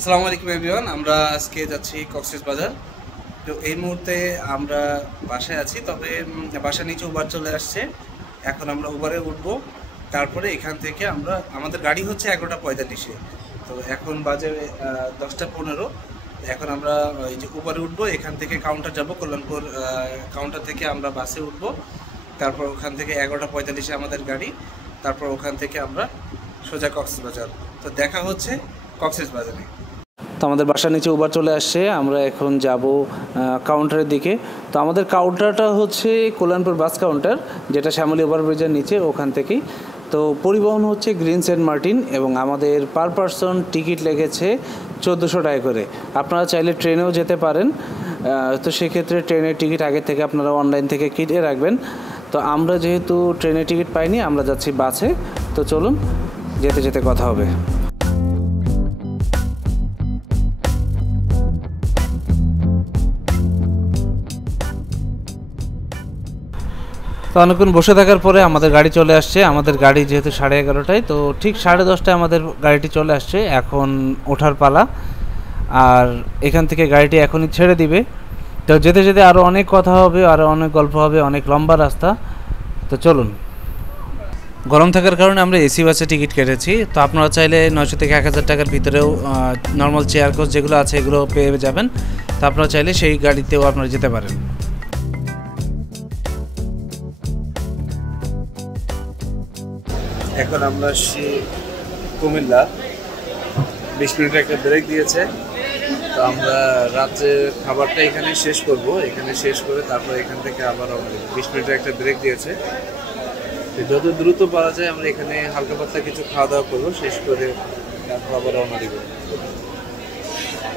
আসসালামু আলাইকুম এভরিওয়ান। আমরা আজকে যাচ্ছি কক্সবাজার। তো এই মুহূর্তে আমরা বাসায় আছি, তবে বাসার নিচে উবার চলে আসছে। এখন আমরা উবারে উঠবো, তারপরে এখান থেকে আমাদের গাড়ি হচ্ছে 11:45-এ। তো এখন বাজে 10:15। এখন আমরা এই যে উবারে উঠবো, এখান থেকে কাউন্টার যাব, কল্যাণপুর কাউন্টার থেকে আমরা বাসে উঠবো। তারপর ওখান থেকে 11:45-এ আমাদের গাড়ি, তারপর ওখান থেকে আমরা সোজা কক্সবাজার। তো দেখা হচ্ছে কক্সবাজারে। তো আমাদের বাসার নিচে উবার চলে আসছে, আমরা এখন যাব কাউন্টারের দিকে। তো আমাদের কাউন্টারটা হচ্ছে কল্যাণপুর বাস কাউন্টার, যেটা শ্যামলী ওভারব্রিজের নিচে, ওখান থেকেই। তো পরিবহন হচ্ছে গ্রিন সেন্ট মার্টিন, এবং আমাদের পার পারসন টিকিট লেগেছে 1400 টাকা করে। আপনারা চাইলে ট্রেনেও যেতে পারেন। তো সেক্ষেত্রে ট্রেনের টিকিট আগে থেকে আপনারা অনলাইন থেকে কেটে রাখবেন। তো আমরা যেহেতু ট্রেনের টিকিট পাইনি, আমরা যাচ্ছি বাসে। তো চলুন, যেতে যেতে কথা হবে। তো অনেকক্ষণ বসে থাকার পরে আমাদের গাড়ি চলে আসছে। আমাদের গাড়ি যেহেতু 11:30টায়, তো ঠিক 10:30টায় আমাদের গাড়িটি চলে আসছে। এখন ওঠার পালা, আর এখান থেকে গাড়িটি এখনই ছেড়ে দিবে। তো যেতে যেতে আরও অনেক কথা হবে, আরও অনেক গল্প হবে, অনেক লম্বা রাস্তা। তো চলুন। গরম থাকার কারণে আমরা এসি বাসে টিকিট কেটেছি। তো আপনারা চাইলে 900 থেকে 1000 টাকার ভিতরেও নর্মাল চেয়ার কোচ যেগুলো আছে এগুলো পেয়ে যাবেন। তো আপনারা চাইলে সেই গাড়িতেও আপনারা যেতে পারেন। এখন আমরা আসছি কুমিল্লা। 20 মিনিটের একটা ব্রেক দিয়েছে। তো আমরা রাত্রে খাবারটা এখানে শেষ করব, এখানে শেষ করে তারপর এখান থেকে আবার 20 মিনিটের একটা ব্রেক দিয়েছে। যত দ্রুত পারা যায় আমরা এখানে হালকা পাতলা কিছু খাওয়া দাওয়া করবো, শেষ করে তারপর আবার রওনা দিব।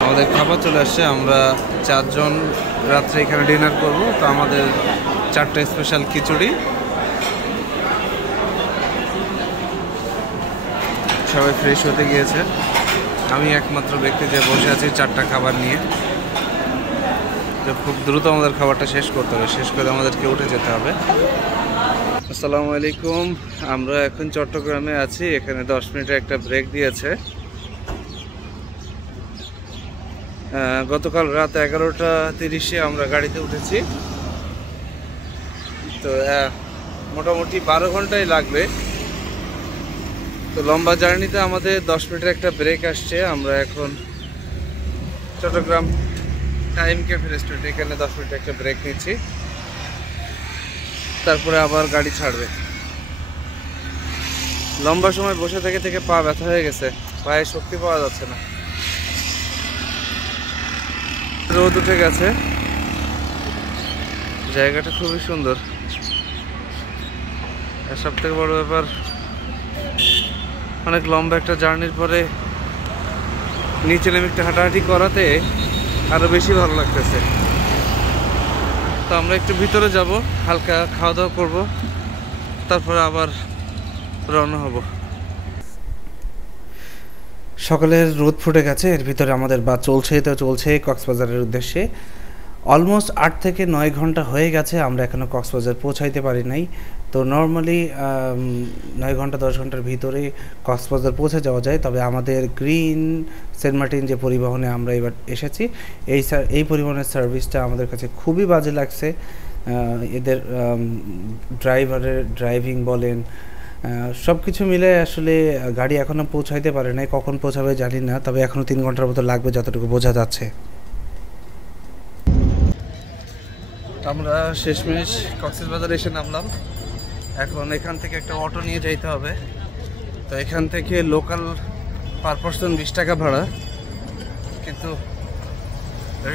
আমাদের খাবার চলে আসছে, আমরা 4 জন রাত্রে এখানে ডিনার করব। তো আমাদের 4টা স্পেশাল খিচুড়ি, সবাই ফ্রেশ হতে গিয়েছে। আমি একমাত্র ব্যক্তি যে বসে আছি 4টা খাবার নিয়ে। তো খুব দ্রুত আমাদের খাবারটা শেষ করতে হবে, শেষ করে আমাদেরকে উঠে যেতে হবে। আসসালামু আলাইকুম। আমরা এখন চট্টগ্রামে আছি, এখানে 10 মিনিটের একটা ব্রেক দিয়েছে। গতকাল রাত 11:30-এ আমরা গাড়িতে উঠেছি। তো মোটামুটি 12 ঘন্টাই লাগবে। তো লম্বা জার্নিতে আমাদের 10 মিনিটের একটা ব্রেক আসছে। আমরা এখন চট্টগ্রাম টাইম ক্যাফে রেস্টুরেন্ট, এখানে 10 মিনিটের একটা ব্রেক নিচ্ছি, তারপরে আবার গাড়ি ছাড়বে। লম্বা সময় বসে থেকে থেকে পা ব্যথা হয়ে গেছে, পায়ে শক্তি পাওয়া যাচ্ছে না। রোদ উঠে গেছে, জায়গাটা খুবই সুন্দর। আর সব থেকে বড় ব্যাপার, অনেক লম্বা একটা জার্নির পরে নিচে নেমে একটু হাঁটাহাঁটি করাতে আরো বেশি ভালো লাগতেছে। তো আমরা একটু ভিতরে যাব, হালকা খাওয়া দাওয়া করবো, তারপরে আবার রওনা হব। সকালের রোদ ফুটে গেছে, এর ভিতরে আমাদের বাস চলছে কক্সবাজারের উদ্দেশ্যে। অলমোস্ট 8 থেকে 9 ঘন্টা হয়ে গেছে, আমরা এখনও কক্সবাজার পৌঁছাইতে পারি নাই। তো নর্মালি 9 ঘন্টা 10 ঘন্টার ভিতরে কক্সবাজার পৌঁছে যাওয়া যায়। তবে আমাদের গ্রিন সেন্ট মার্টিন যে পরিবহনে আমরা এবার এসেছি, এই পরিবহনের সার্ভিসটা আমাদের কাছে খুবই বাজে লাগছে। এদের ড্রাইভারের ড্রাইভিং বলেন, সব কিছু মিলে আসলে গাড়ি এখনও পৌঁছাইতে পারে নাই। কখন পৌঁছাবে জানি না, তবে এখনও 3 ঘন্টার মতো লাগবে যতটুকু বোঝা যাচ্ছে। আমরা শেষমেশ কক্সবাজার এসে নামলাম। এখন এখান থেকে একটা অটো নিয়ে যাইতে হবে। তো এখান থেকে লোকাল পার পারসন 20 টাকা ভাড়া, কিন্তু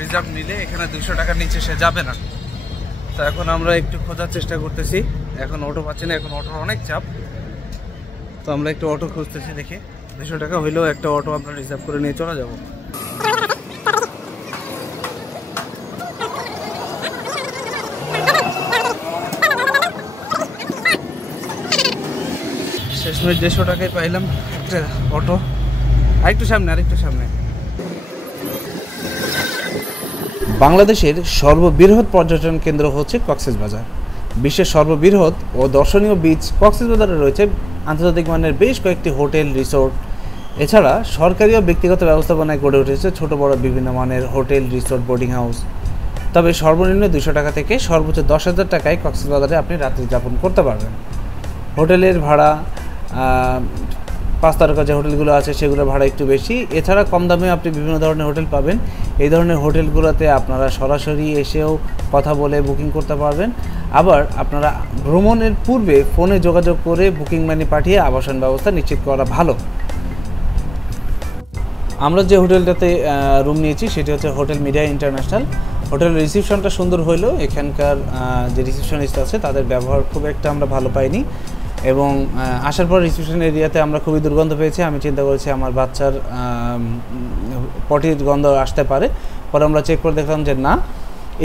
রিজার্ভ নিলে এখানে 200 টাকার নিচে সে যাবে না। তো এখন আমরা একটু খোঁজার চেষ্টা করতেছি, এখন অটো পাচ্ছি না, এখন অটোর অনেক চাপ। তো আমরা একটু অটো খুঁজতেছি, দেখি 200 টাকা হইলেও একটা অটো আমরা রিজার্ভ করে নিয়ে চলে যাব। শেষমেশ 150 টাকায় পাইলাম একটা অটো। আরেকটু সামনে। বাংলাদেশের সর্ববৃহৎ পর্যটন কেন্দ্র হচ্ছে কক্সবাজার। বিশ্বের সর্ববৃহৎ ও দর্শনীয় বিচ কক্সবাজারে রয়েছে আন্তর্জাতিক মানের বেশ কয়েকটি হোটেল, রিসোর্ট এছাড়া সরকারি ও ব্যক্তিগত ব্যবস্থাপনায় গড়ে উঠেছে ছোট বড় বিভিন্ন মানের হোটেল, রিসোর্ট, বোর্ডিং হাউস। তবে সর্বনিম্ন 200 টাকা থেকে সর্বোচ্চ 10,000 টাকায় কক্সবাজারে আপনি রাত্রি যাপন করতে পারবেন। হোটেলের ভাড়া 5 তারকা যে হোটেলগুলো আছে সেগুলোর ভাড়া একটু বেশি। এছাড়া কম দামে আপনি বিভিন্ন ধরনের হোটেল পাবেন। এই ধরনের হোটেলগুলোতে আপনারা সরাসরি এসেও কথা বলে বুকিং করতে পারবেন। আবার আপনারা ভ্রমণের পূর্বে ফোনে যোগাযোগ করে বুকিং মানি পাঠিয়ে আবাসন ব্যবস্থা নিশ্চিত করা ভালো। আমরা যে হোটেলটাতে রুম নিয়েছি সেটি হচ্ছে হোটেল মিডিয়া ইন্টারন্যাশনাল। হোটেলের রিসিপশনটা সুন্দর হলেও এখানকার যে রিসিপশনিস্ট আছে তাদের ব্যবহার খুব একটা আমরা ভালো পাইনি, এবং আসার পর রিসিপশন এরিয়াতে আমরা খুবই দুর্গন্ধ পেয়েছি। আমি চিন্তা করেছি আমার বাচ্চার পটির গন্ধ আসতে পারে, পরে আমরা চেক করে দেখলাম যে না,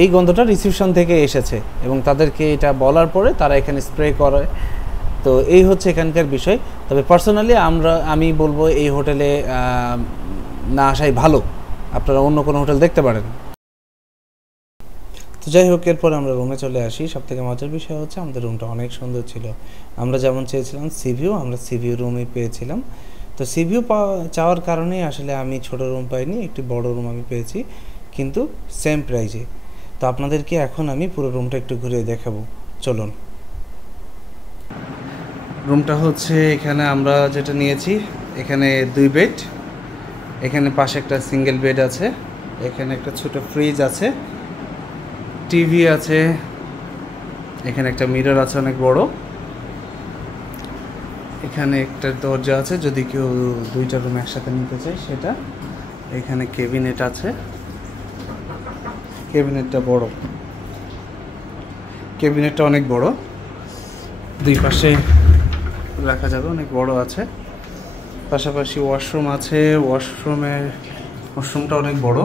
এই গন্ধটা রিসিপশন থেকে এসেছে, এবং তাদেরকে এটা বলার পরে তারা এখানে স্প্রে করে। তো এই হচ্ছে এখানকার বিষয়। তবে পার্সোনালি আমি বলবো এই হোটেলে না আসাই ভালো, আপনারা অন্য কোনো হোটেল দেখতে পারেন। তো যাই হোক, এরপর আমরা রুমে চলে আসি। সবথেকে মজার বিষয় হচ্ছে আমাদের রুমটা অনেক সুন্দর ছিল। আমরা যেমন চেয়েছিলাম সিভিউ, আমরা সিভিউ রুমই পেয়েছিলাম। তো সিভিউ চাওয়ার কারণেই আসলে আমি ছোট রুম পাইনি, একটি বড় রুম আমি পেয়েছি, কিন্তু সেম প্রাইজে। তো আপনাদেরকে এখন আমি পুরো রুমটা একটু ঘুরে দেখাবো, চলুন। রুমটা হচ্ছে এখানে আমরা যেটা নিয়েছি, এখানে 2 বেড, এখানে পাশে একটা সিঙ্গেল বেড আছে, এখানে একটা ছোট ফ্রিজ আছে, টিভি আছে, এখানে একটা মিরর আছে অনেক বড়, এখানে একটা দরজা আছে যদি কেউ 2টা রুম একসাথে নিতে চায় সেটা। এখানে ক্যাবিনেট আছে, ক্যাবিনেটটা বড়, ক্যাবিনেটটা অনেক বড়, 2 পাশে রাখা যাবে, অনেক বড় আছে। পাশাপাশি ওয়াশরুম আছে, ওয়াশরুমটা অনেক বড়।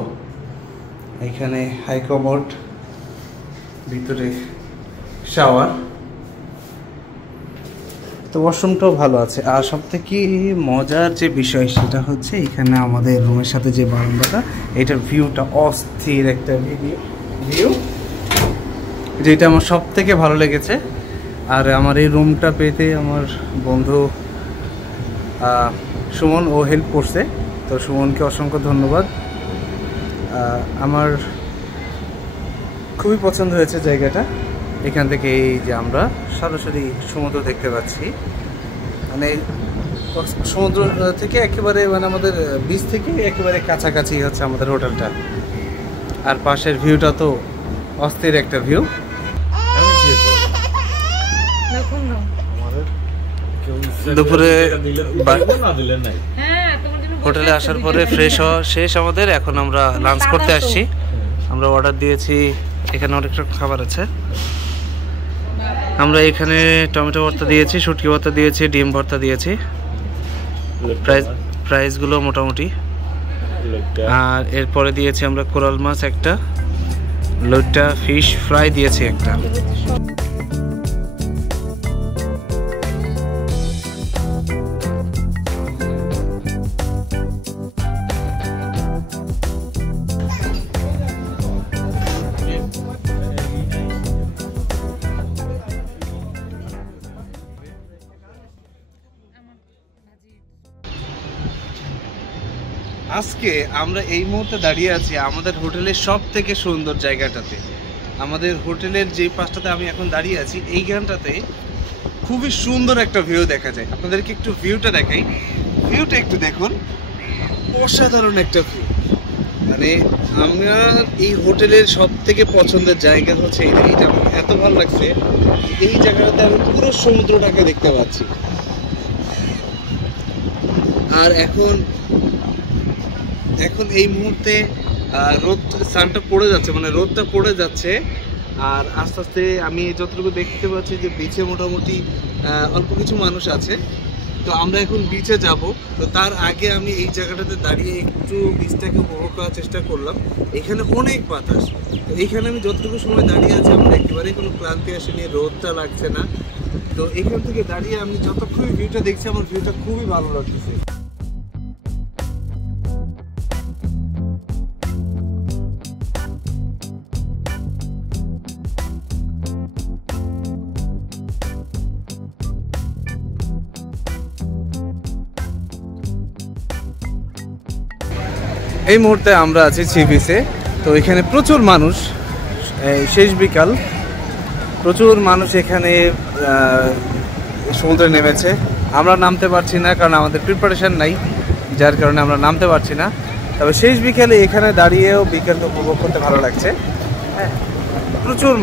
এখানে হাই কমোড, ভিতরে শাওয়ার, তো ওয়াশরুমটাও ভালো আছে। আর সবথেকে মজার যে বিষয় সেটা হচ্ছে এখানে আমাদের রুমের সাথে যে বারান্দাটা, এটার ভিউটা অস্থির একটা ভিউ, যেটা আমার সবথেকে ভালো লেগেছে। আর আমার এই রুমটা পেতে আমার বন্ধু সুমন ও হেল্প করছে, তো সুমনকে অসংখ্য ধন্যবাদ। আমার খুবই পছন্দ হয়েছে জায়গাটা। এখান থেকে এই যে আমরা সরাসরি সমুদ্র দেখতে পাচ্ছি, মানে সমুদ্র থেকে একেবারে, মানে আমাদের বিচ থেকে একেবারে কাছাকাছি হচ্ছে আমাদের হোটেলটা। আর পাশের ভিউটা তো অস্থির একটা ভিউ। দুপুরে হোটেলে আসার পরে ফ্রেশ হওয়া শেষ আমাদের, এখন আমরা লাঞ্চ করতে আসছি। আমরা অর্ডার দিয়েছি, এখানে অনেকটা খাবার আছে। আমরা এখানে টমেটো ভর্তা দিয়েছি, শুটকি ভর্তা দিয়েছি, ডিম ভর্তা দিয়েছি, প্রাইসগুলো মোটামুটি। আর এরপরে দিয়েছি আমরা কোরাল মাছ একটা, লইট্টা ফিশ ফ্রাই দিয়েছি একটা। আজকে আমরা এই মুহূর্তে দাঁড়িয়ে আছি আমাদের হোটেলের সব থেকে সুন্দর জায়গাটাতে। আমাদের হোটেলের যে পাশটাতে আমি এখন দাঁড়িয়ে আছি, এই গানটাতে খুবই সুন্দর একটা ভিউ দেখা যায়। আপনাদেরকে একটু ভিউটা দেখাই, ভিউটা একটু দেখুন, অসাধারণ একটা ভিউ। মানে আমার এই হোটেলের সব থেকে পছন্দের জায়গা হচ্ছে এইটা আমার এত ভালো লাগছে। এই জায়গাটাতে আমি পুরো সমুদ্রটাকে দেখতে পাচ্ছি। আর এখন এই মুহূর্তে সানটা পড়ে যাচ্ছে, মানে রোদটা পড়ে যাচ্ছে। আর আস্তে আস্তে আমি যতটুকু দেখতে পাচ্ছি যে বিচে মোটামুটি অল্প কিছু মানুষ আছে। তো আমরা এখন বিচে যাব, তো তার আগে আমি এই জায়গাটাতে দাঁড়িয়ে একটু বিচটাকে উপভোগ করার চেষ্টা করলাম। এখানে অনেক বাতাস, তো এইখানে আমি যতটুকু সময় দাঁড়িয়ে আছি আমার একেবারেই কোনো ক্লান্তি আসেনি, রোদটা লাগছে না। তো এখান থেকে দাঁড়িয়ে আমি যতক্ষণ ভিউটা দেখছি আমার ভিউটা খুবই ভালো লাগতেছে। এই মুহূর্তে আমরা আছি সি বিচে। তো এখানে প্রচুর মানুষ, শেষ বিকাল, প্রচুর মানুষ এখানে সমুদ্রে নেমেছে। আমরা নামতে পারছি না কারণ আমাদের প্রিপারেশন নাই, যার কারণে আমরা নামতে পারছি না। তবে শেষ বিকেলে এখানে দাঁড়িয়েও বিকেলটা উপভোগ করতে ভালো লাগছে। হ্যাঁ, প্রচুর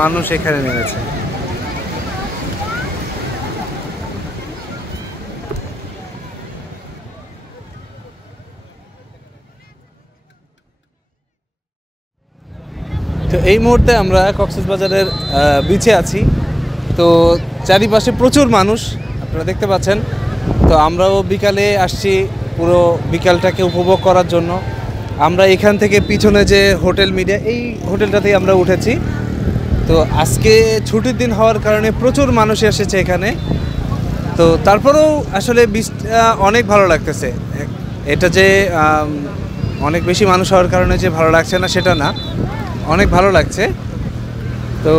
মানুষ এখানে নেমেছে। তো এই মুহূর্তে আমরা কক্সবাজারের বিচে আছি। তো চারিপাশে প্রচুর মানুষ আপনারা দেখতে পাচ্ছেন। তো আমরাও বিকালে আসছি পুরো বিকালটাকে উপভোগ করার জন্য। আমরা এখান থেকে পিছনে যে হোটেল মিডিয়া, এই হোটেলটাতেই আমরা উঠেছি। তো আজকে ছুটির দিন হওয়ার কারণে প্রচুর মানুষ এসেছে এখানে। তো তারপরেও আসলে বিচটা অনেক ভালো লাগতেছে। এটা যে অনেক বেশি মানুষ হওয়ার কারণে যে ভালো লাগছে না সেটা না, অনেক ভালো লাগছে। তো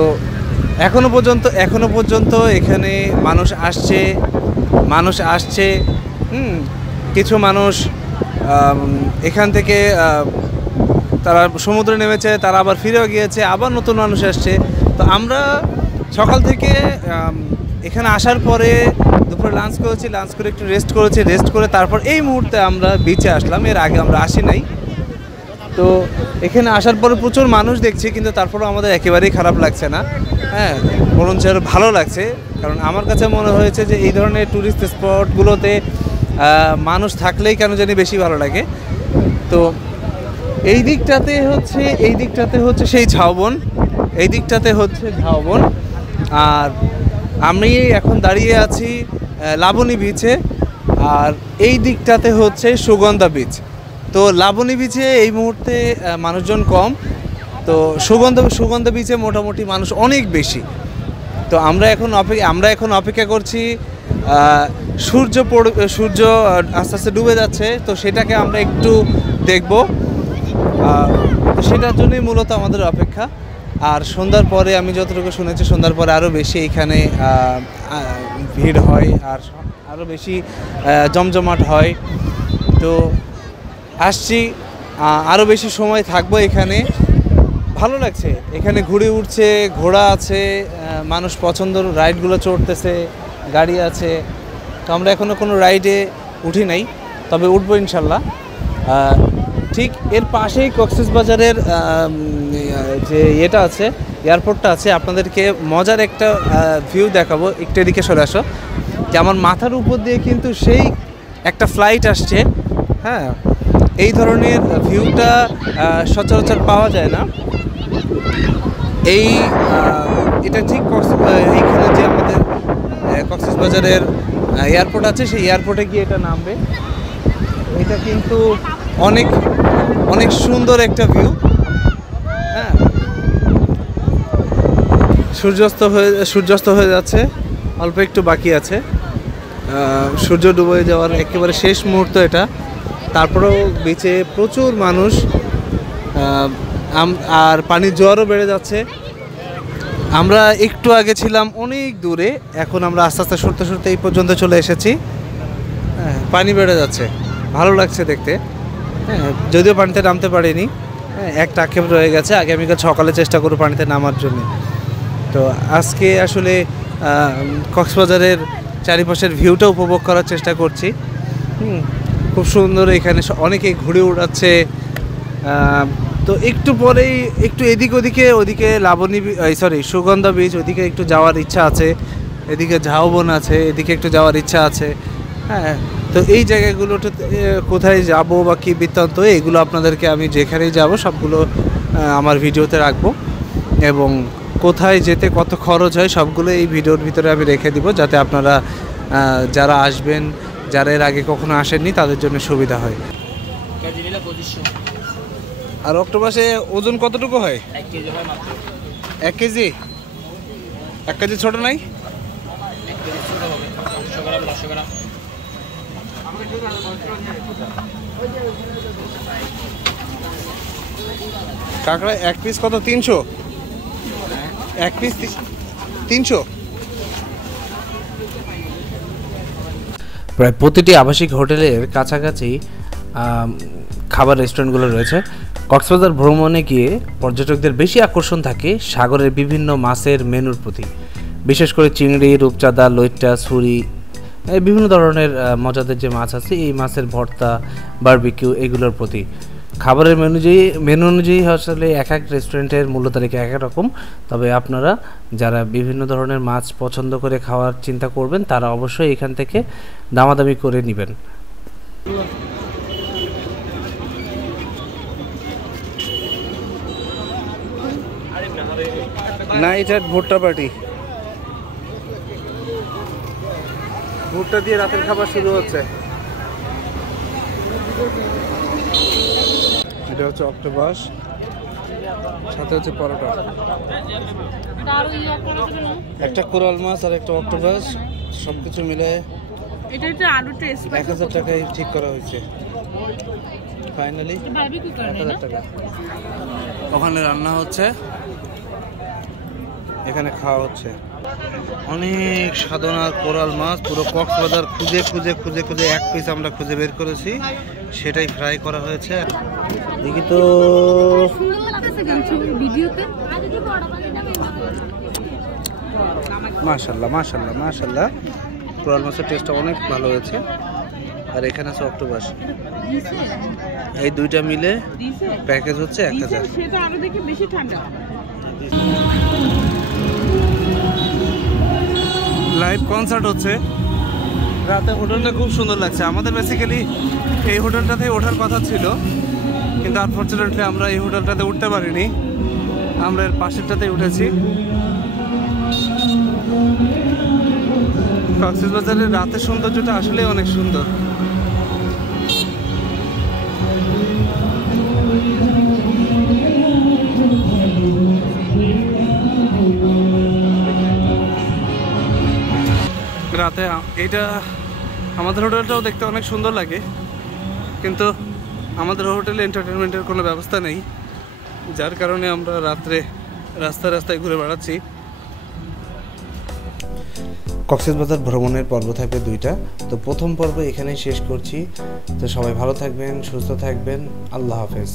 এখনো পর্যন্ত এখানে মানুষ আসছে। কিছু মানুষ এখান থেকে তারা সমুদ্রে নেমেছে, তারা আবার ফিরেও গিয়েছে, আবার নতুন মানুষ আসছে। তো আমরা সকাল থেকে এখানে আসার পরে দুপুরে লাঞ্চ করে একটু রেস্ট করে তারপর এই মুহূর্তে আমরা বিচে আসলাম। এর আগে আমরা আসি নাই। তো এখানে আসার পরে প্রচুর মানুষ দেখছি, কিন্তু তারপরেও আমাদের একেবারেই খারাপ লাগছে না। হ্যাঁ, বরঞ্চ আরও ভালো লাগছে। কারণ আমার কাছে মনে হয়েছে যে এই ধরনের ট্যুরিস্ট স্পটগুলোতে মানুষ থাকলেই কেন জানি বেশি ভালো লাগে। তো এই দিকটাতে হচ্ছে সেই ঝাউবন, আর আমি এখন দাঁড়িয়ে আছি লাবণী বিচে, আর এই দিকটাতে হচ্ছে সুগন্ধা বিচ। তো লাবণী বিচে এই মুহূর্তে মানুষজন কম, তো সুগন্ধা বিচে মোটামুটি মানুষ অনেক বেশি। তো আমরা এখন অপেক্ষা করছি সূর্য আস্তে আস্তে ডুবে যাচ্ছে, তো সেটাকে আমরা একটু দেখব। তো সেটার জন্যই মূলত আমাদের অপেক্ষা। আর সন্ধ্যার পরে আমি যতটুকু শুনেছি, সন্ধ্যার পরে আরও বেশি এখানে ভিড় হয় আর আরও বেশি জমজমাট হয়। তো আসছি, আরও বেশি সময় থাকবো এখানে। ভালো লাগছে, এখানে ঘুরে উঠছে, ঘোড়া আছে, মানুষ পছন্দের রাইডগুলো চড়তেছে, গাড়ি আছে। তো আমরা এখনও কোনো রাইডে উঠি নাই, তবে উঠবো ইনশাল্লাহ। ঠিক এর পাশেই কক্সবাজারের যে এটা আছে, এয়ারপোর্টটা আছে, আপনাদেরকে মজার একটা ভিউ দেখাবো। একটু এদিকে সরে আসো, যে আমার মাথার উপর দিয়ে কিন্তু সেই একটা ফ্লাইট আসছে। হ্যাঁ, এই ধরনের ভিউটা সচরাচর পাওয়া যায় না। এটা ঠিক এইখানে যে আমাদের কক্সবাজারের এয়ারপোর্ট আছে, সেই এয়ারপোর্টে গিয়ে এটা নামবে। এটা কিন্তু অনেক অনেক সুন্দর একটা ভিউ। হ্যাঁ, সূর্যাস্ত হয়ে যাচ্ছে, অল্প একটু বাকি আছে। সূর্য ডুবে যাওয়ার একেবারে শেষ মুহূর্ত এটা। তারপরেও বিচে প্রচুর মানুষ, আর পানির জোয়ারও বেড়ে যাচ্ছে। আমরা একটু আগে ছিলাম অনেক দূরে, এখন আমরা আস্তে আস্তে সরতে এই পর্যন্ত চলে এসেছি। হ্যাঁ, পানি বেড়ে যাচ্ছে, ভালো লাগছে দেখতে। হ্যাঁ, যদিও পানিতে নামতে পারিনি, একটা আক্ষেপ রয়ে গেছে, আগামীকাল সকালে চেষ্টা করব পানিতে নামার জন্য। তো আজকে আসলে কক্সবাজারের চারিপাশের ভিউটা উপভোগ করার চেষ্টা করছি। খুব সুন্দর, এখানে অনেকেই ঘুরে উড়াচ্ছে। তো একটু পরেই একটু ওদিকে সুগন্ধা বিচ, ওদিকে একটু যাওয়ার ইচ্ছা আছে। এদিকে ঝাউবন আছে, এদিকে একটু যাওয়ার ইচ্ছা আছে। হ্যাঁ, তো এই জায়গাগুলোতে কোথায় যাব বা কী বৃত্তান্ত, এগুলো আপনাদেরকে আমি যেখানেই যাব সবগুলো আমার ভিডিওতে রাখবো, এবং কোথায় যেতে কত খরচ হয় সবগুলো এই ভিডিওর ভিতরে আমি রেখে দিব, যাতে আপনারা যারা আসবেন, যারা এর আগে কখনো আসেননি, তাদের জন্য সুবিধা হয়। আর অক্টোপাসে ওজন কতটুকু হয়? 1 কেজি হয় মাত্র। 1 কেজি? 1 কেজি ছোট নাই? 1 কেজি ছোট হবে 500 গ্রাম 500 গ্রাম। কাঁকড়া 1 পিস কত? 300? 1 পিস 300? প্রায় প্রতিটি আবাসিক হোটেলের কাছাকাছি খাবার রেস্টুরেন্টগুলো রয়েছে। কক্সবাজার ভ্রমণে গিয়ে পর্যটকদের বেশি আকর্ষণ থাকে সাগরের বিভিন্ন মাছের মেনুর প্রতি, বিশেষ করে চিংড়ি, রূপচাঁদা, লইট্টা, ছুরি, বিভিন্ন ধরনের মজাদার যে মাছ আছে এই মাছের ভর্তা, বারবিকিউ এগুলোর প্রতি। খাবারের মেনু অনুযায়ী আসলে এক এক রেস্টুরেন্টের মূল্য তালিকা এক এক রকম, তবে আপনারা যারা বিভিন্ন ধরনের মাছ পছন্দ করে খাওয়ার চিন্তা করবেন তারা অবশ্যই এখান থেকে দামাদামি করে নেবেন। নাইট এট ভুট্টা পার্টি, ভুট্টা দিয়ে রাতের খাবার শুরু হচ্ছে। এটা হচ্ছে অক্টোপাস, সাথে হচ্ছে পরোটা, একটা কোরাল মাছ আর একটা অক্টোপাস, সবকিছু মিলে 1000 টাকায় ঠিক করা হয়েছে। ফাইনালি 1000 টাকা। ওখানে রান্না হচ্ছে, এখানে খাওয়া হচ্ছে। অনেক সাধনার কোরাল মাছ, পুরো কক্সবাজার খুঁজে খুঁজে খুঁজে খুঁজে এক পিস আমরা খুঁজে বের করেছি, সেটাই ফ্রাই করা হয়েছে। দেখি তো, মাশাআল্লাহ মাশাআল্লাহ মাশাআল্লাহ, কোরাল মাছের টেস্টটা অনেক ভালো হয়েছে। আর এখানে আছে অক্টোপাস, এই দুইটা মিলে প্যাকেজ হচ্ছে 1000। লাইভ কনসার্ট হচ্ছে রাতে, হোটেলটা খুব সুন্দর লাগছে। আমাদের বেসিক্যালি এই হোটেলটাতে ওঠার কথা ছিল, কিন্তু আনফর্চুনেটলি আমরা এই হোটেলটাতে উঠতে পারিনি, আমরা এর পাশেরটাতেই উঠেছি। কক্সবাজারের রাতের সৌন্দর্যটা আসলে অনেক সুন্দর। রাতে এটা আমাদের হোটেলটাও দেখতে অনেক সুন্দর লাগে, কিন্তু আমাদের হোটেলে এন্টারটেনমেন্টের কোনো ব্যবস্থা নেই, যার কারণে আমরা রাত্রে রাস্তায় রাস্তায় ঘুরে বেড়াচ্ছি। কক্সবাজার ভ্রমণের পর্ব থাকবে 2টা, তো প্রথম পর্ব এখানেই শেষ করছি। তো সবাই ভালো থাকবেন, সুস্থ থাকবেন, আল্লাহ হাফেজ।